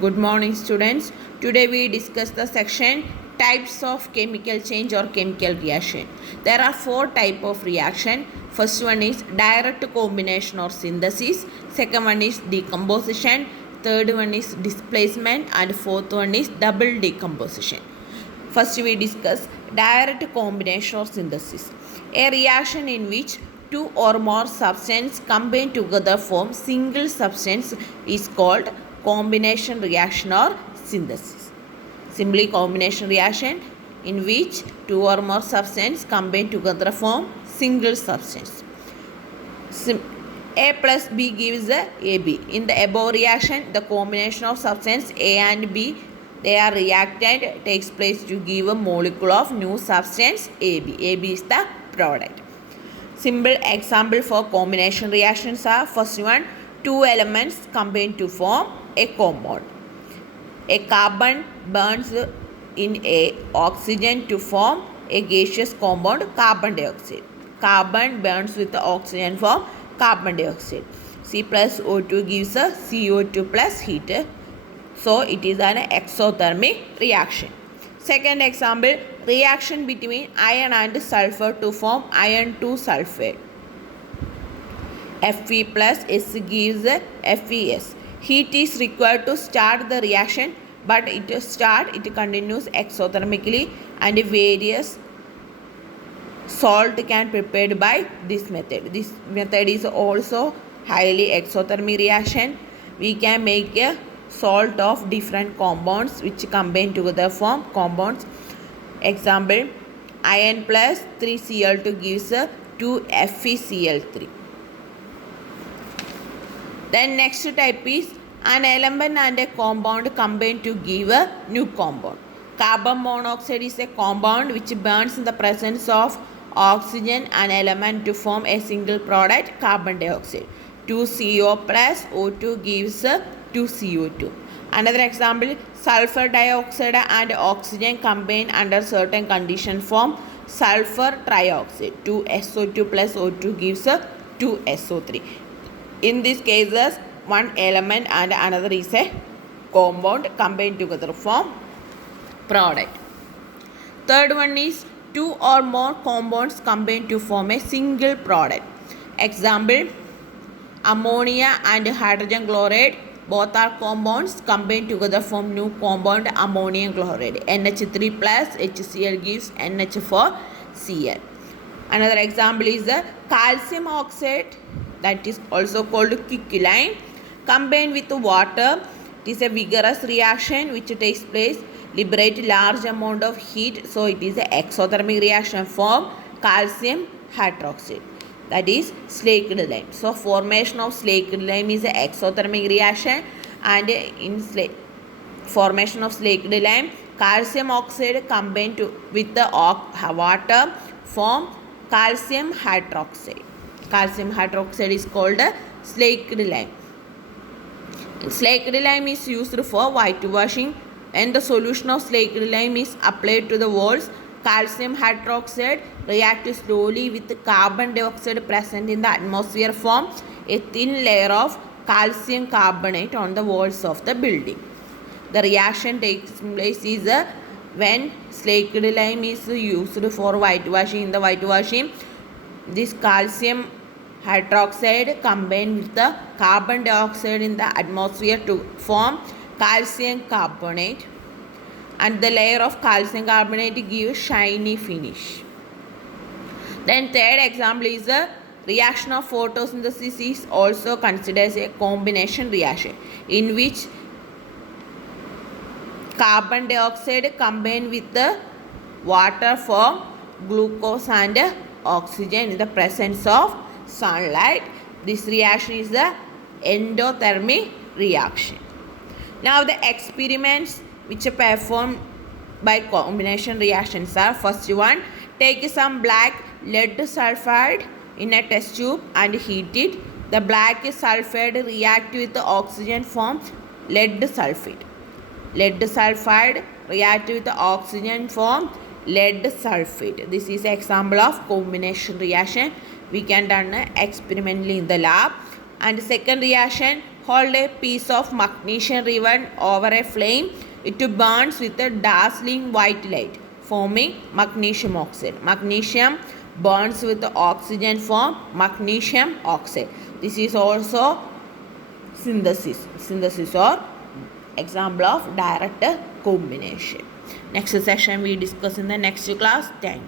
Good morning, students. Today we discuss the section types of chemical change or chemical reaction. There are four types of reaction. First one is direct combination or synthesis. Second one is decomposition. Third one is displacement, and fourth one is double decomposition. First we discuss direct combination or synthesis. A reaction in which two or more substances combine together form single substance is called combination reaction or synthesis. Simply combination reaction in which two or more substances combine together form single substance. A plus B gives a AB. In the above reaction, the combination of substance A and B, they are reacted, takes place to give a molecule of new substance AB. AB is the product. Simple example for combination reactions are: first one, two elements combine to form a compound. A carbon burns in a oxygen to form a gaseous compound, carbon dioxide. Carbon burns with the oxygen form carbon dioxide. C plus O2 gives a CO2 plus heat. So it is an exothermic reaction. Second example, reaction between iron and sulfur to form iron 2 sulfate. Fe plus S gives FeS. Heat is required to start the reaction, but it continues exothermically, and various salt can be prepared by this method. This method is also highly exothermic reaction. We can make a salt of different compounds which combine together form compounds. Example, iron plus 3Cl2 gives 2FeCl3. Then next type is an element and a compound combine to give a new compound. Carbon monoxide is a compound which burns in the presence of oxygen and element to form a single product, carbon dioxide. 2CO plus O2 gives 2CO2. Another example, sulfur dioxide and oxygen combine under certain condition form sulfur trioxide. 2SO2 plus O2 gives 2SO3. In these cases, one element and another is a compound combined together form product. Third one is two or more compounds combined to form a single product. Example, ammonia and hydrogen chloride, both are compounds combined together form new compound ammonium chloride. NH3 plus HCl gives NH4Cl. Another example is the calcium oxide, that is also called quicklime, combined with water. It is a vigorous reaction which takes place, liberate large amount of heat, so it is an exothermic reaction form calcium hydroxide, that is slaked lime. So formation of slaked lime is an exothermic reaction, and in formation of slaked lime, calcium oxide combined with the water form calcium hydroxide. Calcium hydroxide is called slaked lime. Slaked lime is used for whitewashing. When the solution of slaked lime is applied to the walls, calcium hydroxide reacts slowly with carbon dioxide present in the atmosphere, form a thin layer of calcium carbonate on the walls of the building. The reaction takes place is when slaked lime is used for whitewashing. In the whitewashing, this calcium hydroxide combined with the carbon dioxide in the atmosphere to form calcium carbonate, and the layer of calcium carbonate gives shiny finish. Then third example is the reaction of photosynthesis is also considered as a combination reaction in which carbon dioxide combined with the water form glucose and oxygen in the presence of sunlight. This reaction is the endothermic reaction. Now the experiments which are performed by combination reactions are: first one, take some black lead sulfide in a test tube and heat it. The black sulfide react with the oxygen form lead sulfide. Lead sulfide react with the oxygen form lead sulfate. This is an example of combination reaction. We can done experimentally in the lab. And second reaction, Hold a piece of magnesium ribbon over a flame. It burns with a dazzling white light, forming magnesium oxide. Magnesium burns with the oxygen, form magnesium oxide. This is also synthesis or example of direct combination. Next session we discuss in the next class. Thank you.